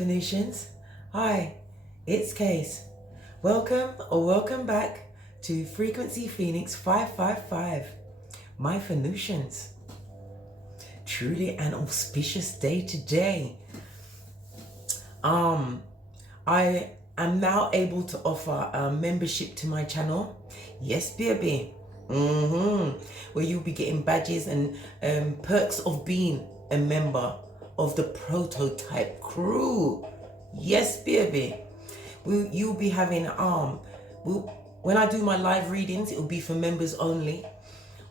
Phoenicians. Hi, it's Case. Welcome or welcome back to Frequency Phoenix 555. My Phoenicians. Truly an auspicious day today. I am now able to offer a membership to my channel. Yes, baby. Where you'll be getting badges and perks of being a member of the prototype crew. Yes, baby. You'll be having when I do my live readings, it will be for members only.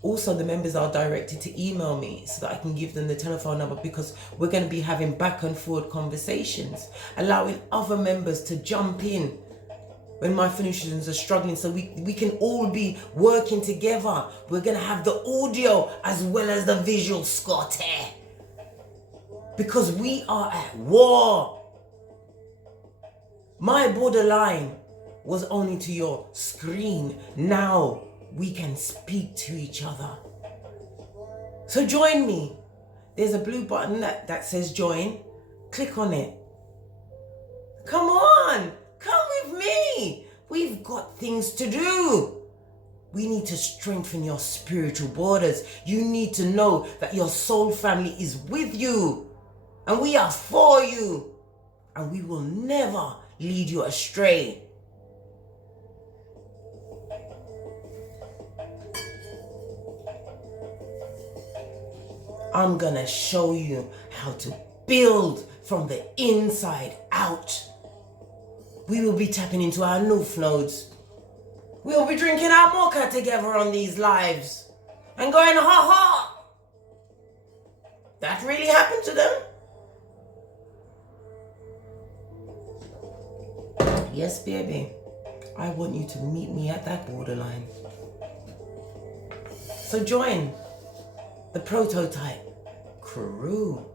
Also, the members are directed to email me so that I can give them the telephone number, because we're going to be having back and forward conversations, allowing other members to jump in when my Phoenicians are struggling, so we can all be working together. We're going to have the audio as well as the visual, Scotty, because we are at war. My borderline was only to your screen. Now we can speak to each other. So join me. There's a blue button that says join. Click on it. Come on, come with me. We've got things to do. We need to strengthen your spiritual borders. You need to know that your soul family is with you, and we are for you, and we will never lead you astray. I'm gonna show you how to build from the inside out. We will be tapping into our North nodes. We'll be drinking our mocha together on these lives and going, ha ha. That really happened to them? Yes, baby. I want you to meet me at that borderline. So join the prototype crew.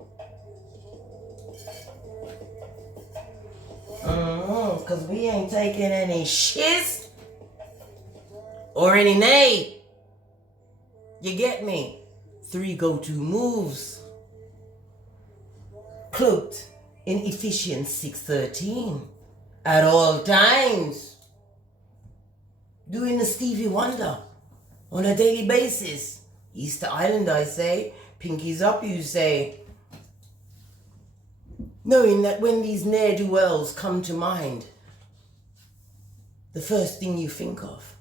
Because we ain't taking any shiz or any nay. You get me? 3 go-to moves. Cloaked in Ephesians 6:13. At all times. Doing the Stevie Wonder on a daily basis. Easter Island, I say. Pinkies up, you say. Knowing that when these ne'er-do-wells come to mind, the first thing you think of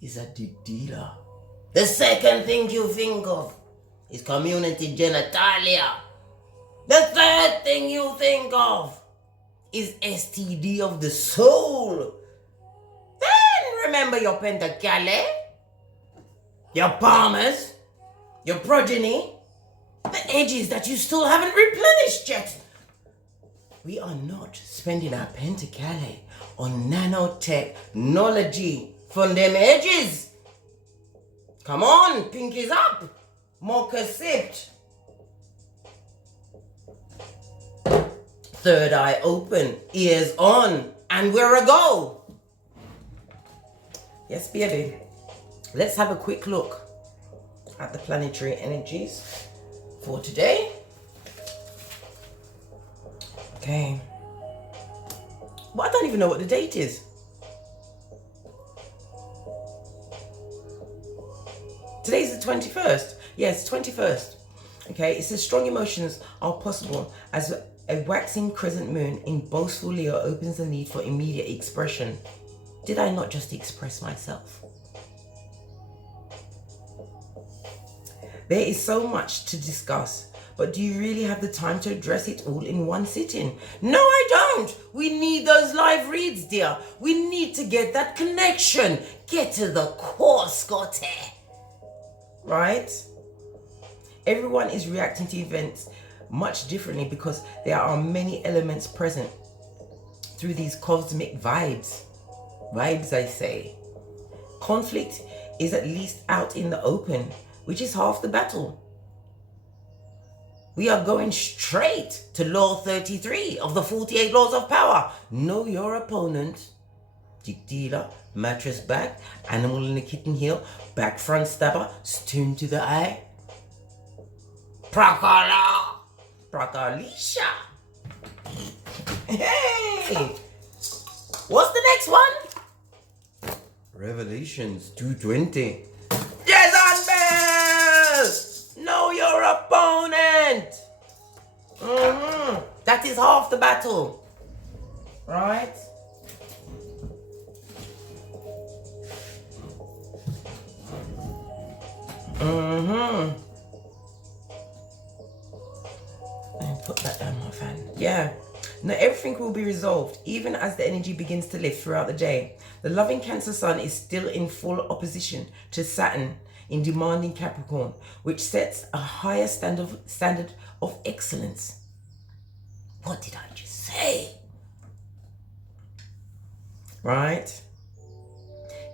is a dealer. The second thing you think of is community genitalia. The third thing you think of is STD of the soul. Then remember your pentacale, your palmers, your progeny, the edges that you still haven't replenished yet. We are not spending our pentacale on nanotechnology from them edges. Come on, pinkies up, mocha sipped. Third eye open, ears on, and we're a go. Yes, baby. Let's have a quick look at the planetary energies for today. Okay. But I don't even know what the date is. Today's the 21st. Yes, 21st. Okay, it says strong emotions are possible as a waxing crescent moon in boastful Leo opens the need for immediate expression. Did I not just express myself? There is so much to discuss, but do you really have the time to address it all in one sitting? No, I don't. We need those live reads, dear. We need to get that connection. Get to the core, Scotty. Right? Everyone is reacting to events much differently because there are many elements present through these cosmic vibes. Vibes, I say. Conflict is at least out in the open, which is half the battle. We are going straight to law 33 of the 48 laws of power. Know your opponent. Dick dealer, mattress back, animal in the kitten heel, back front stabber, stone to the eye. Prakala, Prakalisha. Hey! What's the next one? Revelations 2:20. Jezebel! Know your opponent! That is half the battle. Right? Put that down, my fan. Yeah. Now everything will be resolved, even as the energy begins to lift throughout the day. The loving Cancer Sun is still in full opposition to Saturn in demanding Capricorn, which sets a higher standard of excellence. What did I just say? Right?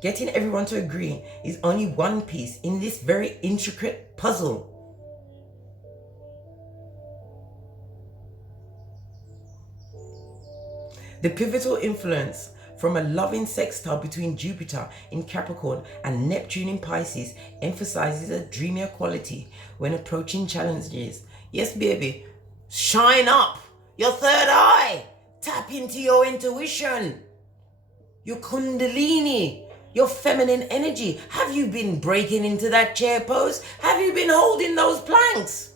Getting everyone to agree is only one piece in this very intricate puzzle. The pivotal influence from a loving sextile between Jupiter in Capricorn and Neptune in Pisces emphasizes a dreamier quality when approaching challenges. Yes, baby, shine up your third eye. Tap into your intuition, your kundalini, your feminine energy. Have you been breaking into that chair pose? Have you been holding those planks?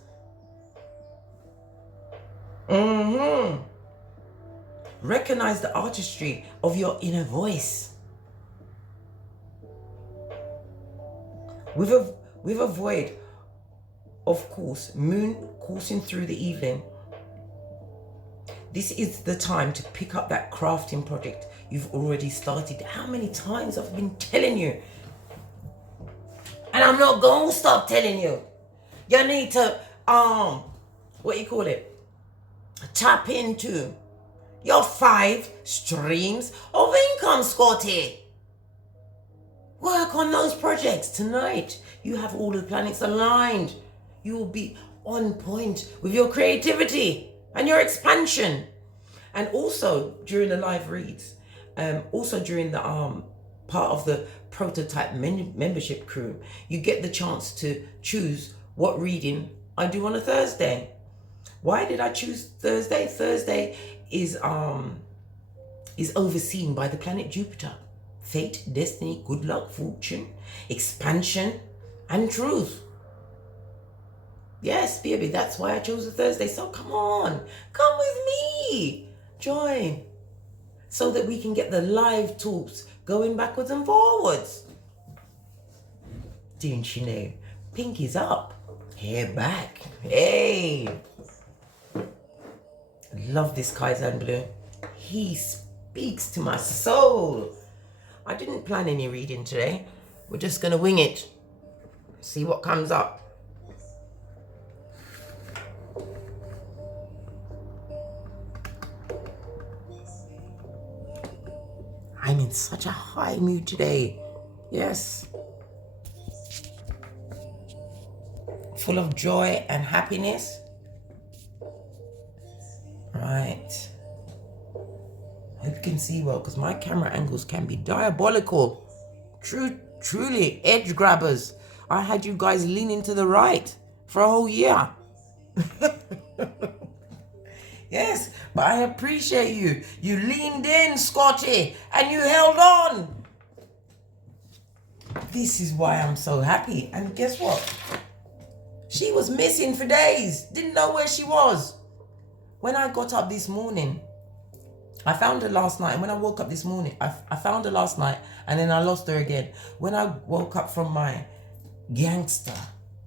Recognize the artistry of your inner voice. With a void, of course, moon coursing through the evening, this is the time to pick up that crafting project you've already started. How many times I've been telling you? And I'm not going to stop telling you. You need to, tap into your 5 streams of income, Scotty. Work on those projects tonight. You have all the planets aligned. You will be on point with your creativity and your expansion. And also during the live reads, also during the part of the prototype membership crew, you get the chance to choose what reading I do on a Thursday. Why did I choose Thursday? Thursday is overseen by the planet Jupiter. Fate, destiny, good luck, fortune, expansion, and truth. Yes, baby, that's why I chose a Thursday. So come on, come with me. Join. So that we can get the live talks going backwards and forwards. Didn't you know? Pinky's up, hair back. Hey. Love this Kaizen blue. He speaks to my soul. I didn't plan any reading today. We're just gonna wing it. See what comes up. I'm in such a high mood today. Yes. Full of joy and happiness. Right. I hope you can see well, because my camera angles can be diabolical. Truly edge grabbers. I had you guys leaning to the right for a whole year. Yes, but I appreciate you. You leaned in, Scotty, and you held on. This is why I'm so happy. And guess what? She was missing for days. Didn't know where she was. When I got up this morning, I found her last night. And when I woke up this morning, I found her last night, and then I lost her again. When I woke up from my gangster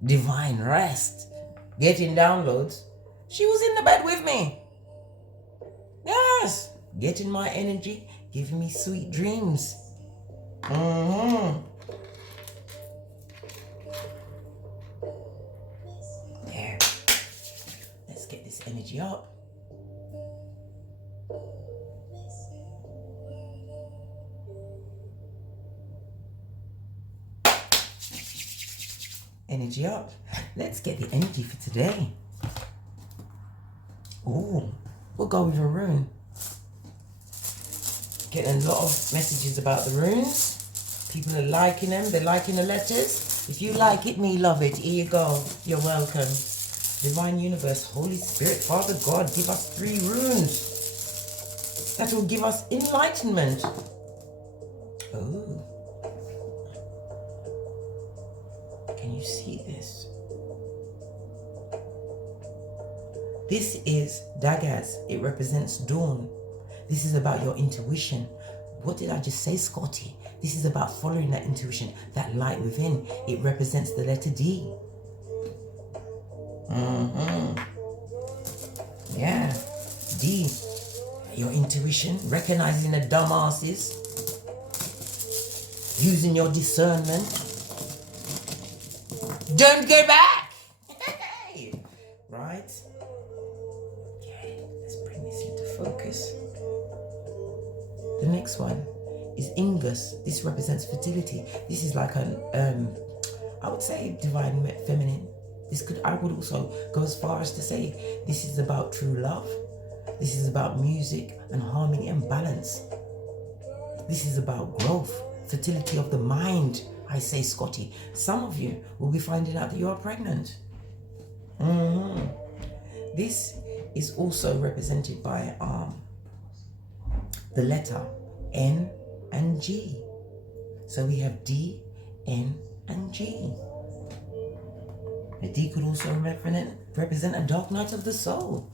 divine rest, getting downloads, she was in the bed with me. Yes, getting my energy, giving me sweet dreams. There. Let's get this energy up. Energy up. Let's get the energy for today. Oh, we'll go with a rune. Getting a lot of messages about the runes. People are liking them. They're liking the letters. If you like it, me love it. Here you go. You're welcome. Divine Universe, Holy Spirit, Father God, give us 3 runes that will give us enlightenment. Oh. Can you see this? This is Dagaz. It represents dawn. This is about your intuition. What did I just say, Scotty? This is about following that intuition, that light within. It represents the letter D. Yeah, D. Your intuition, recognizing the dumbasses, using your discernment. Don't go back! Right? Okay, let's bring this into focus. The next one is Ingus. This represents fertility. This is like an, I would say divine feminine. I would also go as far as to say this is about true love. This is about music and harmony and balance. This is about growth, fertility of the mind, I say, Scotty. Some of you will be finding out that you are pregnant. This is also represented by the letter N and G. So we have D, N, and G. The D could also represent a dark night of the soul.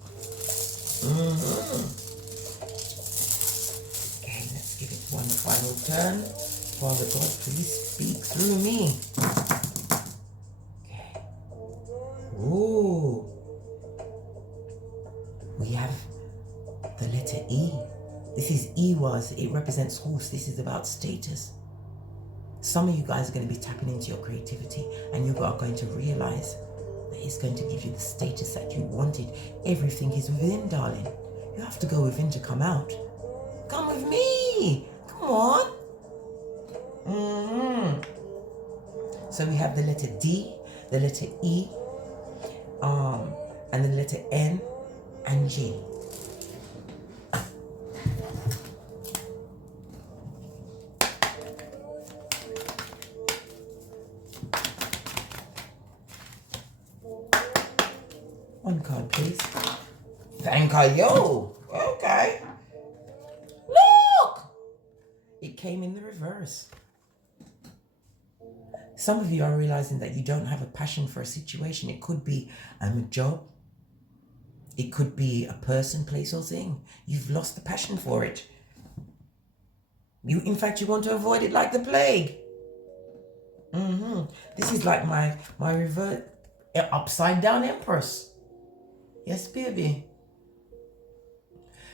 Okay, let's give it one final turn. Father God, please speak through me. Okay. Ooh. We have the letter E. This is Ewas. It represents horse. This is about status. Some of you guys are going to be tapping into your creativity, and you are going to realize that it's going to give you the status that you wanted. Everything is within, darling. You have to go within to come out. Come with me. Come on. So we have the letter D, the letter E, and the letter N and G. One card, please. Thank you. Okay. Look! It came in the reverse. Some of you are realizing that you don't have a passion for a situation. It could be a job. It could be a person, place, or thing. You've lost the passion for it. In fact, you want to avoid it like the plague. This is like my revert upside down empress. Yes, baby.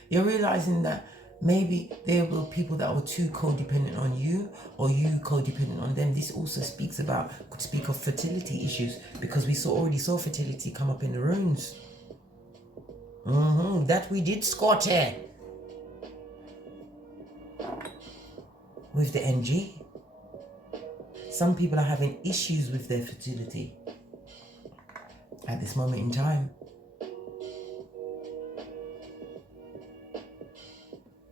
You're realizing that maybe there were people that were too codependent on you, or you codependent on them. This also could speak of fertility issues, because we already saw fertility come up in the runes. That we did, Scotty. With the NG. Some people are having issues with their fertility at this moment in time.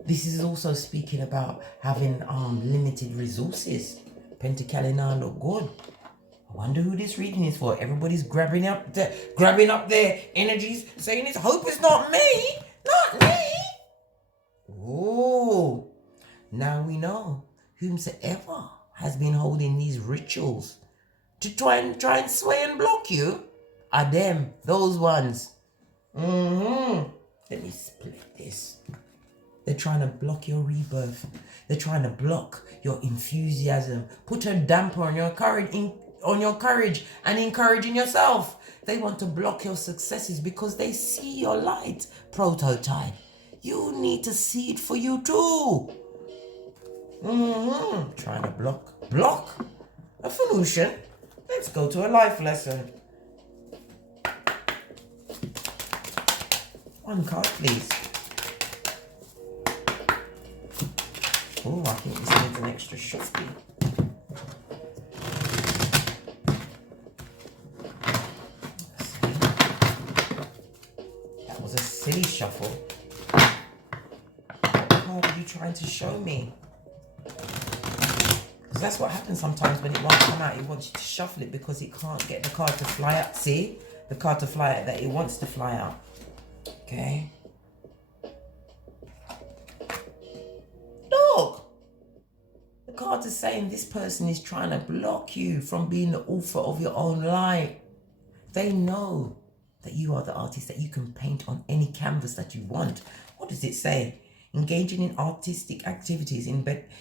This is also speaking about having limited resources. Pentacalina look good. I wonder who this reading is for. Everybody's grabbing up their energies, saying it's hope it's not me. Not me. Oh, now we know whomsoever has been holding these rituals to try and sway and block you are them, those ones. Let me split this. They're trying to block your rebirth. They're trying to block your enthusiasm. Put a damper on your courage and encouraging yourself. They want to block your successes because they see your light, prototype. You need to see it for you too. Trying to block a solution. Let's go to a life lesson. One card, please. Oh, I think this needs an extra shuffle. That was a silly shuffle. What card are you trying to show me? Because that's what happens sometimes when it won't come out. It wants you to shuffle it because it can't get the card to fly up. See? the card to fly that it wants to fly out. Okay. Look, the cards are saying this person is trying to block you from being the author of your own life. They know that you are the artist, that you can paint on any canvas that you want. What does it say? Engaging in artistic activities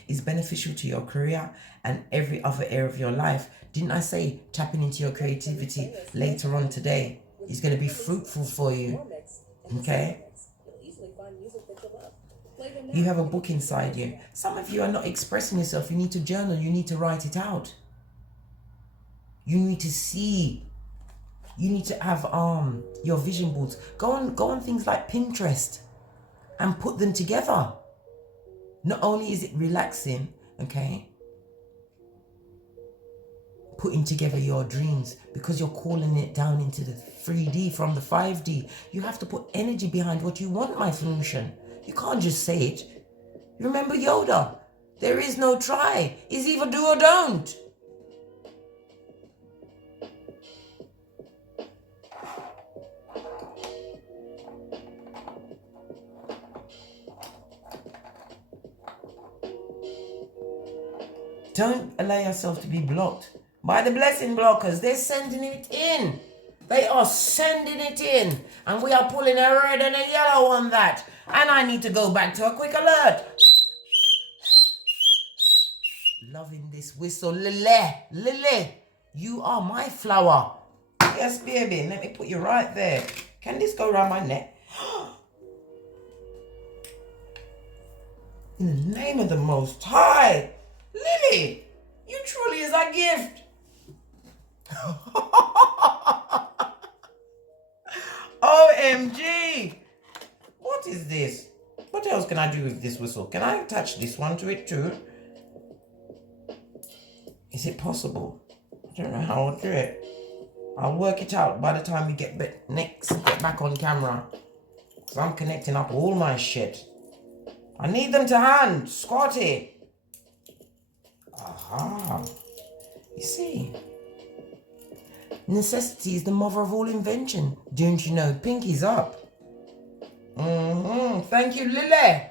is beneficial to your career and every other area of your life. Didn't I say tapping into your creativity later on today is going to be fruitful for you? Okay? You have a book inside you. Some of you are not expressing yourself. You need to journal. You need to write it out. You need to see. You need to have your vision boards. Go on things like Pinterest and put them together. Not only is it relaxing, okay, putting together your dreams, because you're calling it down into the 3D from the 5D. You have to put energy behind what you want, my solution. You can't just say it. Remember Yoda? There is no try. It's either do or don't. Don't allow yourself to be blocked by the blessing blockers. They're sending it in. They are sending it in. And we are pulling a red and a yellow on that. And I need to go back to a quick alert. Loving this whistle. Lily, you are my flower. Yes, baby. Let me put you right there. Can this go around my neck? In the name of the Most High. Lily, you truly is a gift. OMG. What is this? What else can I do with this whistle? Can I attach this one to it too? Is it possible? I don't know how I'll do it. I'll work it out by the time we get back on camera. So I'm connecting up all my shit. I need them to hand. Scotty. Aha. You see, necessity is the mother of all invention. Don't you know? Pinky's up. Thank you, Lily.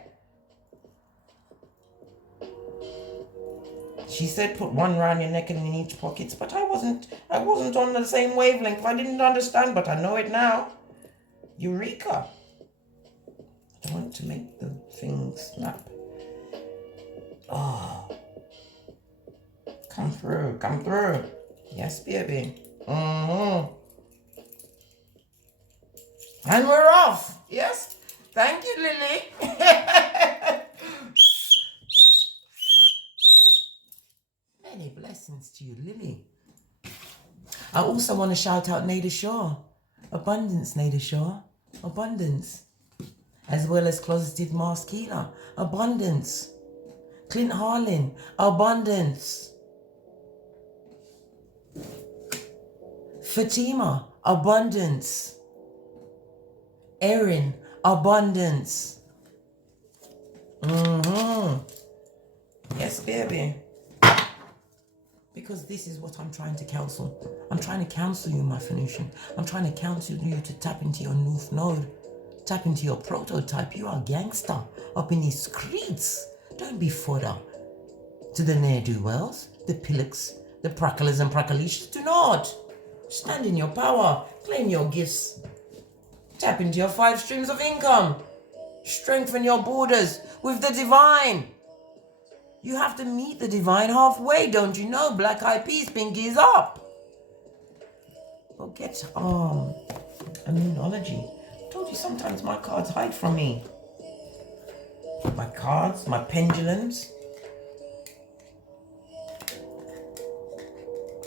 She said put one round your neck and in each pocket, but I wasn't on the same wavelength. I didn't understand, but I know it now. Eureka. I don't want to make the thing snap. Oh. Come through. Yes, baby. And we're off. Yes. Thank you, Lily. Many blessings to you, Lily. I also want to shout out Nada Shaw. Abundance, Nada Shaw. Abundance. As well as Closeted Mars Keeler. Abundance. Clint Harlan. Abundance. Fatima, abundance. Erin, abundance. Yes, baby. Because this is what I'm trying to counsel. I'm trying to counsel you, my Phoenician. I'm trying to counsel you to tap into your North Node. Tap into your prototype. You are a gangster up in these streets. Don't be fodder to the ne'er-do-wells, the pillocks, the pracklers and prackalish. Do not. Stand in your power. Claim your gifts. Tap into your 5 streams of income. Strengthen your borders with the divine. You have to meet the divine halfway, don't you know? Black Eyed Peas, pinkies up. Go get immunology. I told you sometimes my cards hide from me. My cards, my pendulums.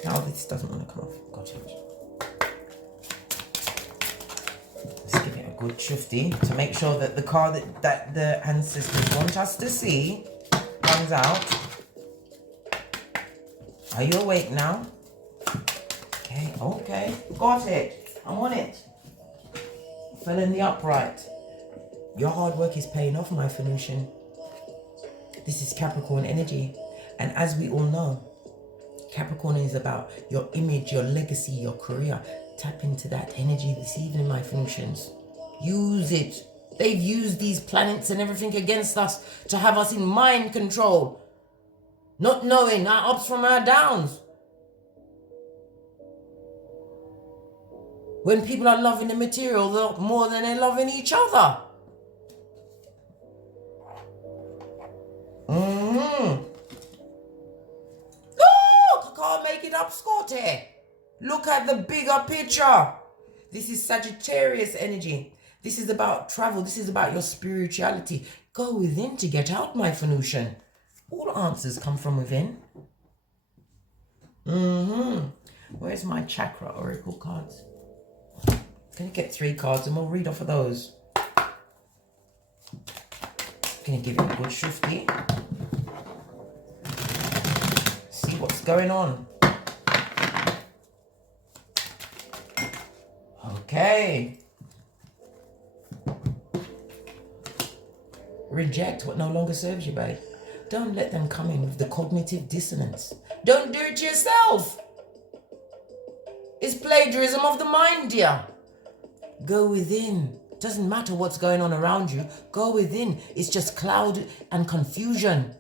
Now this doesn't want to come off. Got it. Let's give it a good shifty to make sure that the card that the ancestors want us to see comes out. Are you awake now? Okay. Got it. I want it. Fell in the upright. Your hard work is paying off, my Phoenician. This is Capricorn energy. And as we all know, Capricorn is about your image, your legacy, your career. Tap into that energy this evening, my Phoenicians. Use it. They've used these planets and everything against us to have us in mind control. Not knowing our ups from our downs. When people are loving the material more than they're loving each other. Look, I can't make it up, Scotty. Look at the bigger picture. This is Sagittarius energy. This is about travel. This is about your spirituality. Go within to get out, my Phoenician. All answers come from within. Where's my chakra oracle cards? Can you get 3 cards and we'll read off of those? Can you give it a good shifty? See what's going on. Okay. Reject what no longer serves you, babe. Don't let them come in with the cognitive dissonance. Don't do it yourself. It's plagiarism of the mind, dear. Go within. Doesn't matter what's going on around you. Go within. It's just cloud and confusion.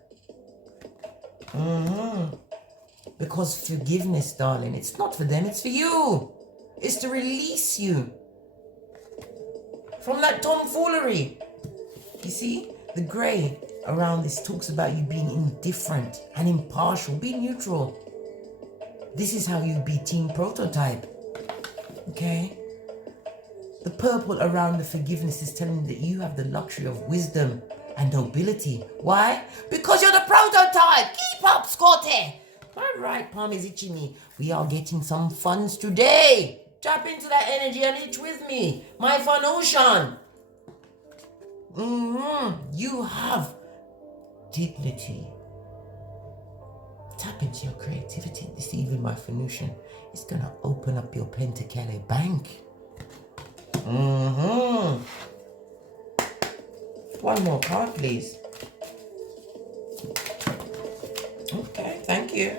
Because forgiveness, darling, it's not for them, it's for you. It's to release you from that tomfoolery. You see, the grey around this talks about you being indifferent and impartial. Be neutral. This is how you be team prototype. Okay? The purple around the forgiveness is telling you that you have the luxury of wisdom and nobility. Why? Because you're the prototype. Keep up, Scotty. My right palm is itching me. We are getting some funds today. Tap into that energy and itch with me. My fun ocean. You have dignity. Tap into your creativity this evening, my Phoenician. It's going to open up your Pentacale bank. One more card, please. Okay, thank you.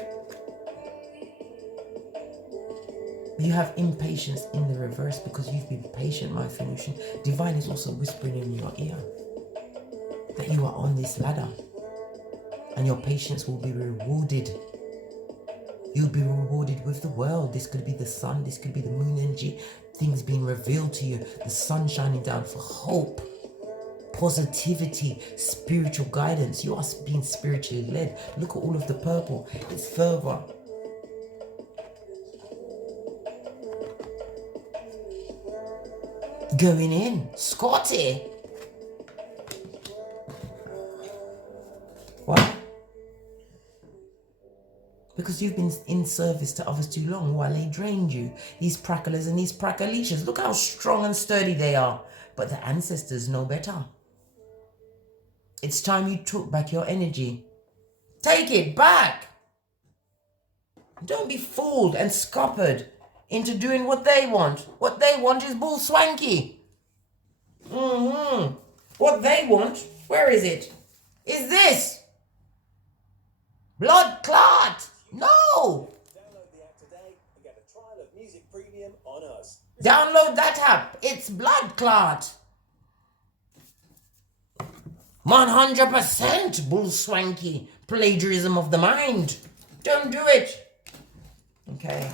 You have impatience in the reverse because you've been patient, my Phoenician. Divine is also whispering in your ear that you are on this ladder and your patience will be rewarded. You'll be rewarded with the world. This could be the sun, this could be the moon energy, things being revealed to you, the sun shining down for hope, positivity, spiritual guidance. You are being spiritually led. Look at all of the purple. It's fervor. Going in. Scotty. Why? Because you've been in service to others too long while they drained you. These pracklers and these prackalicious. Look how strong and sturdy they are. But the ancestors know better. It's time you took back your energy. Take it back. Don't be fooled and scuppered into doing what they want. What they want is bull swanky. What they want, where is it? Is this blood clot? No. Download the app today and get a trial of Music Premium on us. Download that app. It's blood clot. 100% bull swanky. Plagiarism of the mind. Don't do it. Okay.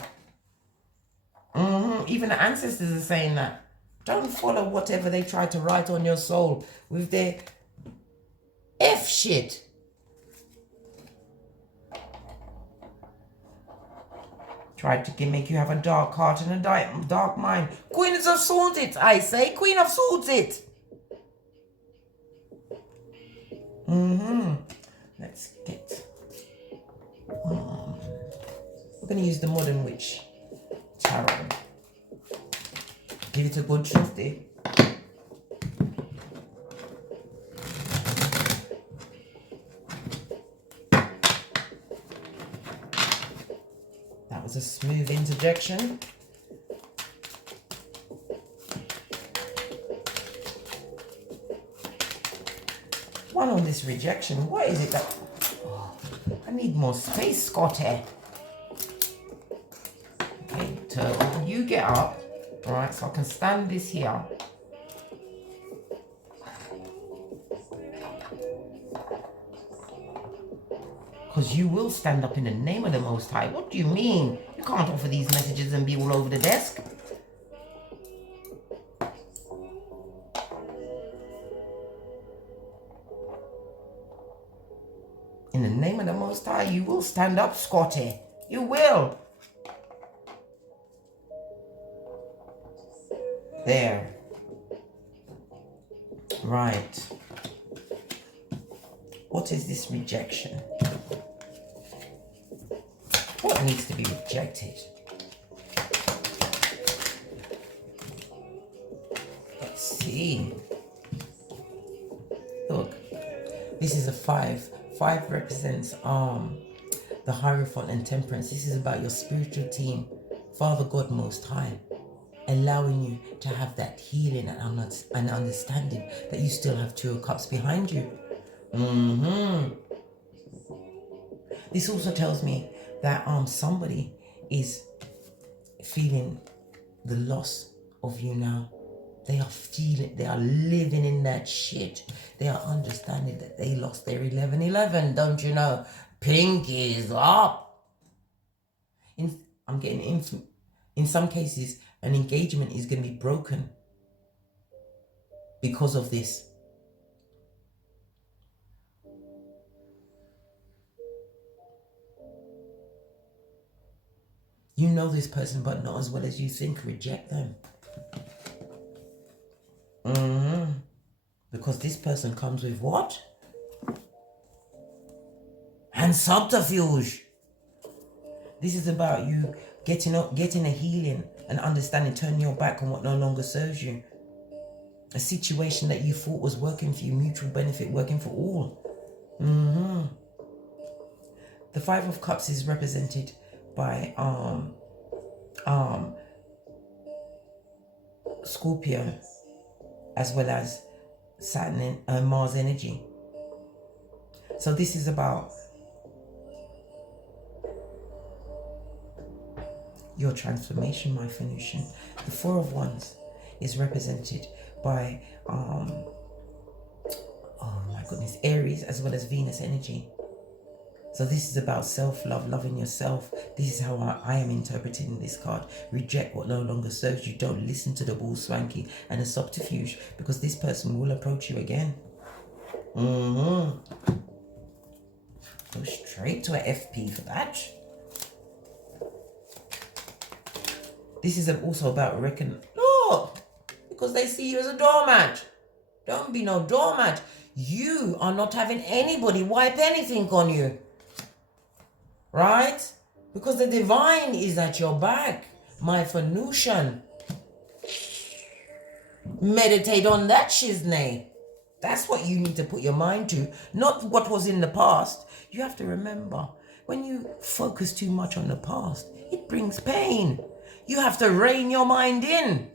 Even the ancestors are saying that. Don't follow whatever they try to write on your soul with their F shit. Tried to make you have a dark heart and a dark mind. Queen of Swords it, I say. Queen of Swords it. Let's get... we're going to use the Modern Witch Tarot. Give it a good shifty. That was a smooth interjection. One on this rejection. What is it that... Oh, I need more space, Scotty. Okay, Turtle, you get up. All right, so I can stand this here. Because you will stand up in the name of the Most High. What do you mean? You can't offer these messages and be all over the desk. In the name of the Most High, you will stand up, Scotty. You will. There. Right. What is this rejection? What needs to be rejected? Let's see. Look, this is a 5. 5 represents the Hierophant and Temperance. This is about your spiritual team, Father God Most High, allowing you to have that healing and understanding that you still have 2 of Cups behind you. This also tells me that somebody is feeling the loss of you now. They are feeling, they are living in that shit. They are understanding that they lost their 11-11, don't you know? Pinkies up. I'm getting in some cases, an engagement is going to be broken because of this. You know this person, but not as well as you think. Reject them. Because this person comes with what? And subterfuge. This is about you getting a healing and understanding, turning your back on what no longer serves you. A situation that you thought was working for you, mutual benefit, working for all. The 5 of Cups is represented by Scorpio, as well as Saturn and Mars energy. So this is about your transformation, my Phoenician. The 4 of Wands is represented by oh my goodness, Aries, as well as Venus energy. So this is about self-love, loving yourself. This is how I am interpreting this card. Reject what no longer serves you. Don't listen to the bull swanky and the subterfuge, because this person will approach you again. Go straight to an FP for that. This is also about look, because they see you as a doormat. Don't be no doormat. You are not having anybody wipe anything on you. Right? Because the divine is at your back, my Phoenician. Meditate on that shiznay. That's what you need to put your mind to, not what was in the past. You have to remember, when you focus too much on the past, it brings pain. You have to rein your mind in.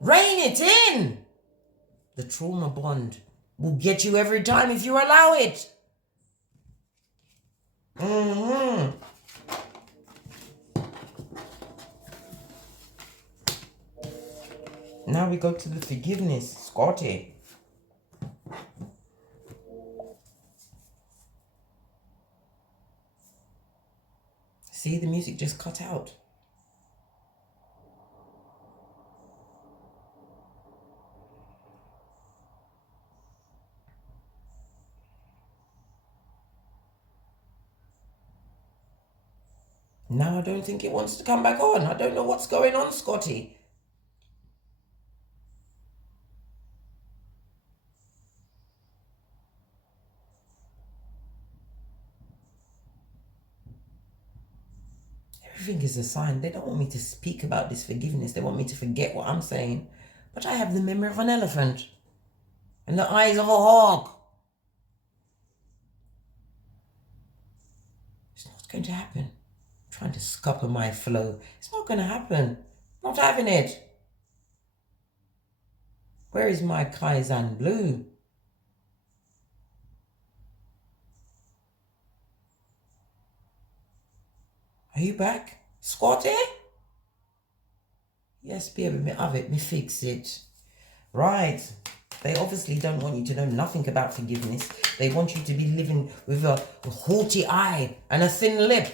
Rein it in. The trauma bond will get you every time if you allow it. Now we go to the forgiveness, Scotty. See, the music just cut out. Now I don't think it wants to come back on. I don't know what's going on, Scotty. Everything is a sign. They don't want me to speak about this forgiveness. They want me to forget what I'm saying. But I have the memory of an elephant and the eyes of a hawk. It's not going to happen. I'm trying to scupper my flow. It's not going to happen. Not having it. Where is my Kaizen blue? Are you back? Scotty? Yes, baby, me have it, me fix it. Right. They obviously don't want you to know nothing about forgiveness. They want you to be living with a haughty eye and a thin lip.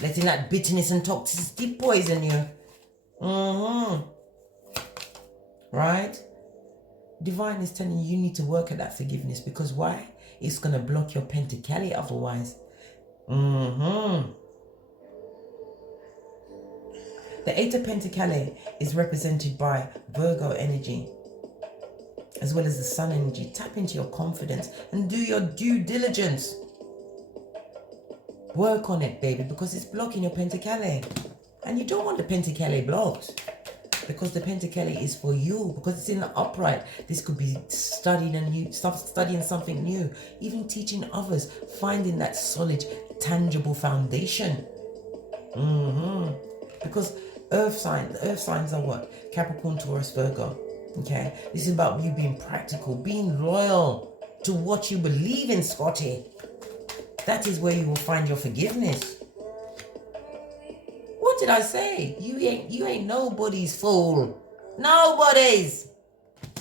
Letting that bitterness and toxicity poison you. Right? Divine is telling you need to work at that forgiveness, because why? It's going to block your pentacali otherwise. The Eight of Pentacles is represented by Virgo energy, as well as the Sun energy. Tap into your confidence and do your due diligence. Work on it, baby, because it's blocking your Pentacles. And you don't want the Pentacles blocked, because the Pentacles is for you, because it's in the upright. This could be studying something new, even teaching others, finding that solid, tangible foundation. Because the earth signs are what? Capricorn, Taurus, Virgo. Okay? This is about you being practical, being loyal to what you believe in, Scotty. That is where you will find your forgiveness. What did I say? You ain't nobody's fool. Nobody's.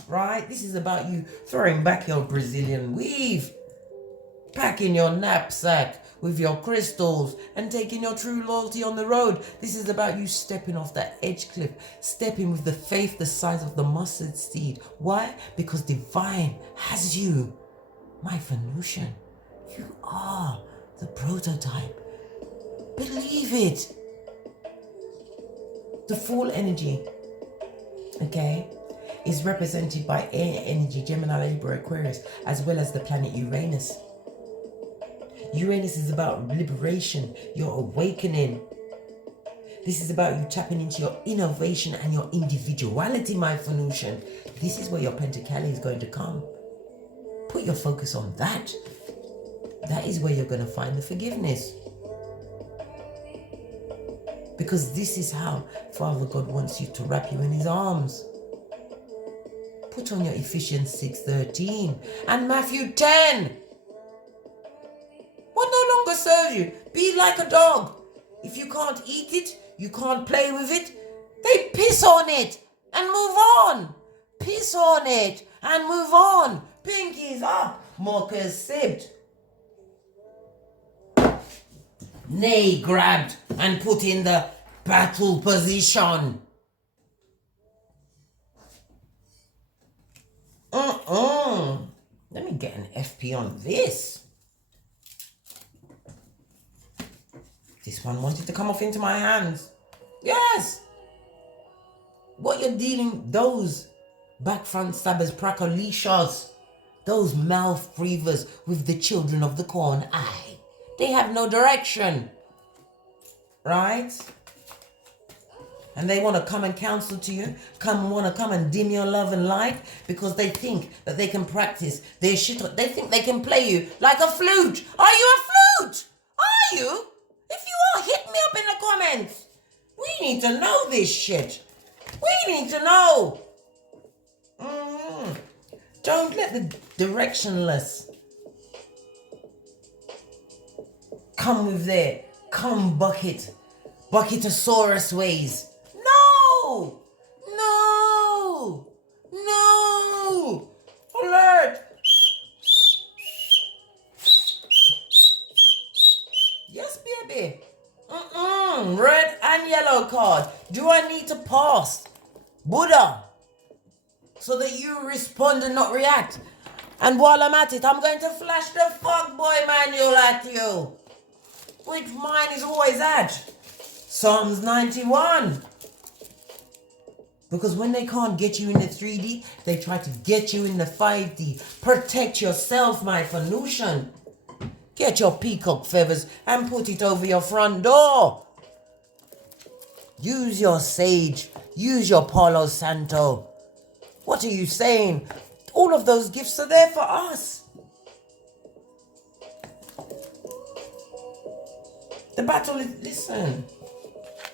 Right? This is about you throwing back your Brazilian weave, packing your knapsack with your crystals, and taking your true loyalty on the road. This is about you stepping off that edge cliff, stepping with the faith the size of the mustard seed. Why? Because divine has you. My Venusian, you are the prototype. Believe it. The Fool energy, okay, is represented by air energy, Gemini, Libra, Aquarius, as well as the planet Uranus. Uranus is about liberation, your awakening. This is about you tapping into your innovation and your individuality, my Venusian. This is where your Pentacali is going to come. Put your focus on that. That is where you're going to find the forgiveness. Because this is how Father God wants you to wrap you in his arms. Put on your Ephesians 6:13 and Matthew 10. What no longer serves you? Be like a dog. If you can't eat it, you can't play with it, they piss on it and move on. Piss on it and move on. Pinkies up, mockers sipped. Nay grabbed and put in the battle position. Let me get an FP on this. This one wanted to come off into my hands. Yes. What you're dealing, those back front stabbers, pracolicious, those mouth breathers with the children of the corn eye. They have no direction. Right? And they want to come and counsel to you, want to come and dim your love and light, because they think that they can practice their shit. They think they can play you like a flute. Are you a flute? Are you? If you are, hit me up in the comments. We need to know this shit. We need to know. Don't let the directionless come with their bucketosaurus ways. No! No! No! Alert! Yes, baby. Red and yellow card. Do I need to pass Buddha so that you respond and not react? And while I'm at it, I'm going to flash the fuckboy manual at you, which mine is always at Psalms 91. Because when they can't get you in the 3D, they try to get you in the 5D. Protect yourself, my Venusian. Get your peacock feathers and put it over your front door. Use your sage. Use your Palo Santo. What are you saying? All of those gifts are there for us. The battle is, listen,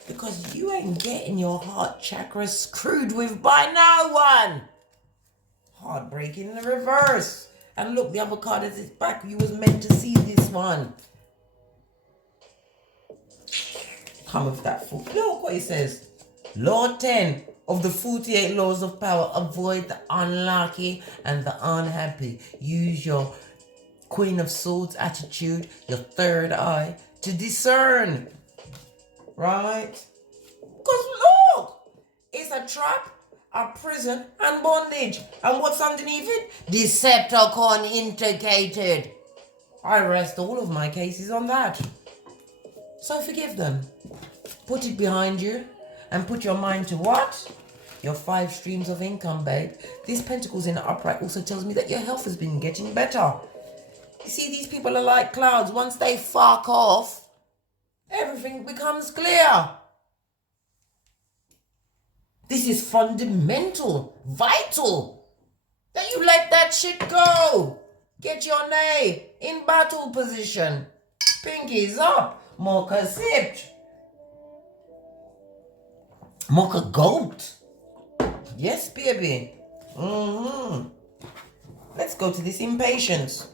because you ain't getting your heart chakra screwed with by no one. Heartbreak in the reverse. And look, the other card is its back. You was meant to see this one. come with that full. Look what it says. Law 10 of the 48 laws of power. Avoid the unlucky and the unhappy. Use your Queen of Swords attitude, your third eye, to discern. Right? Because look, it's a trap, a prison, and bondage. And what's underneath it? Decepticon indicated. I rest all of my cases on that. So forgive them. Put it behind you and put your mind to what? Your 5 streams of income, babe. This Pentacles in the upright also tells me that your health has been getting better. You see, these people are like clouds. Once they fuck off, everything becomes clear. This is fundamental, vital, that you let that shit go. Get your nay in battle position. Pinkies up. Mocha sipped. Mocha goat. Yes, baby. Let's go to this impatience.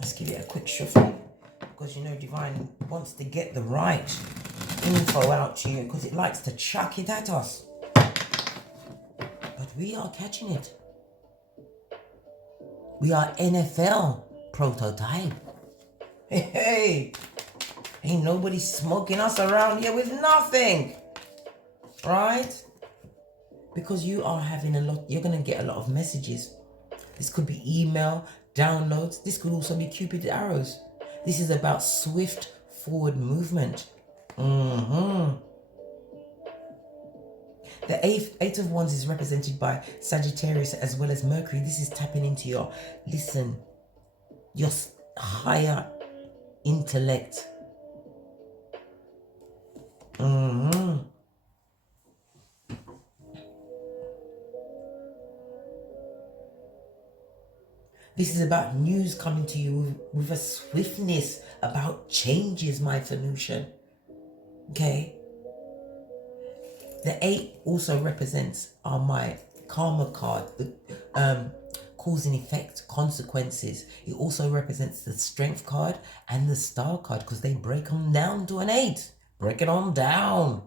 Let's give it a quick shuffle. Because you know Divine wants to get the right info out to you because it likes to chuck it at us. But we are catching it. We are NFL prototype. Hey, ain't nobody smoking us around here with nothing. Right? Because you are having a lot, you're going to get a lot of messages. This could be email, downloads. This could also be Cupid arrows. This is about swift forward movement. The eight of Wands is represented by Sagittarius as well as Mercury. This is tapping into your higher intellect. This is about news coming to you with a swiftness about changes, my Venusian. Okay? The 8 also represents my karma card, the cause and effect, consequences. It also represents the strength card and the star card because they break them down to an 8. Break it on down.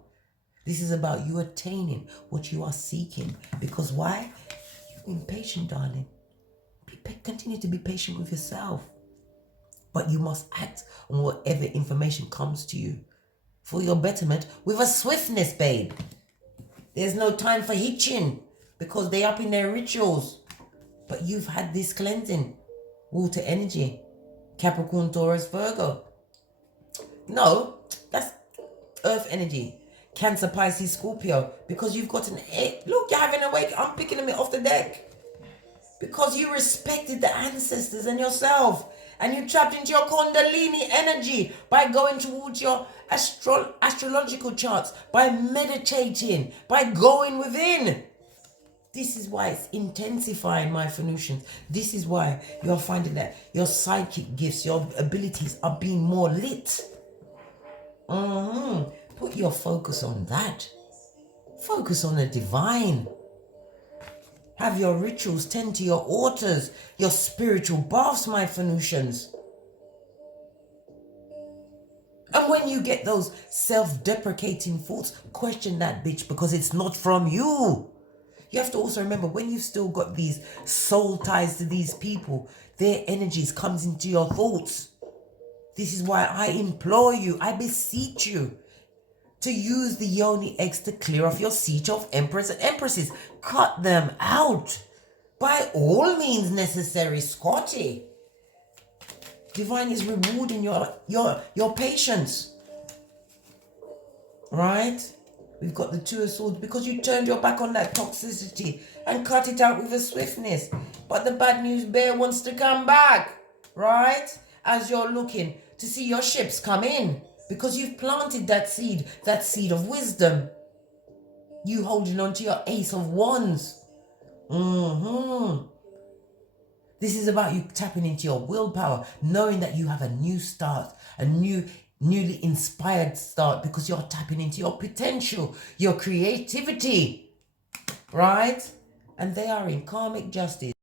This is about you attaining what you are seeking. Because why? You've been patient, darling. Continue to be patient with yourself. But you must act on whatever information comes to you for your betterment with a swiftness, babe. There's no time for hitching because they're up in their rituals. But you've had this cleansing. Water energy. Capricorn, Taurus, Virgo. No, that's earth energy. Cancer, Pisces, Scorpio. Because you've got an 8. Look, you're having a wake. I'm picking them off the deck. Because you respected the ancestors and yourself. And you tapped into your Kundalini energy by going towards your astrological charts, by meditating, by going within. This is why it's intensifying, my Venusians. This is why you're finding that your psychic gifts, your abilities are being more lit. Put your focus on that. Focus on the divine. Have your rituals, tend to your altars, your spiritual baths, my Venusians. And when you get those self-deprecating thoughts, question that bitch because it's not from you. You have to also remember when you've still got these soul ties to these people, their energies comes into your thoughts. This is why I implore you, I beseech you, to use the yoni eggs to clear off your seat of emperors and empresses. Cut them out. By all means necessary, Scotty. Divine is rewarding your patience. Right? We've got the 2 of Swords because you turned your back on that toxicity and cut it out with a swiftness. But the bad news bear wants to come back. Right? As you're looking to see your ships come in. Because you've planted that seed of wisdom. You holding on to your Ace of Wands. This is about you tapping into your willpower, knowing that you have a new start, a newly inspired start because you're tapping into your potential, your creativity, right? And they are in karmic justice.